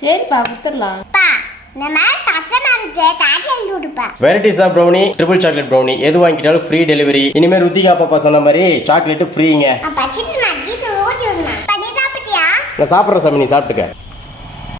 சரிப்பா கொடுத்துடலாம். Varieties of brownie, triple chocolate brownie எது வாங்கிட்டாலும் ஃப்ரீ டெலிவரி. இனிமேல் ருத்திகா பாப்பா சொன்ன மாதிரி சாக்லேட் ஃப்ரீங்க. நான் சாப்பிட்ற சாமி, நீ சாப்பிட்டுக்க.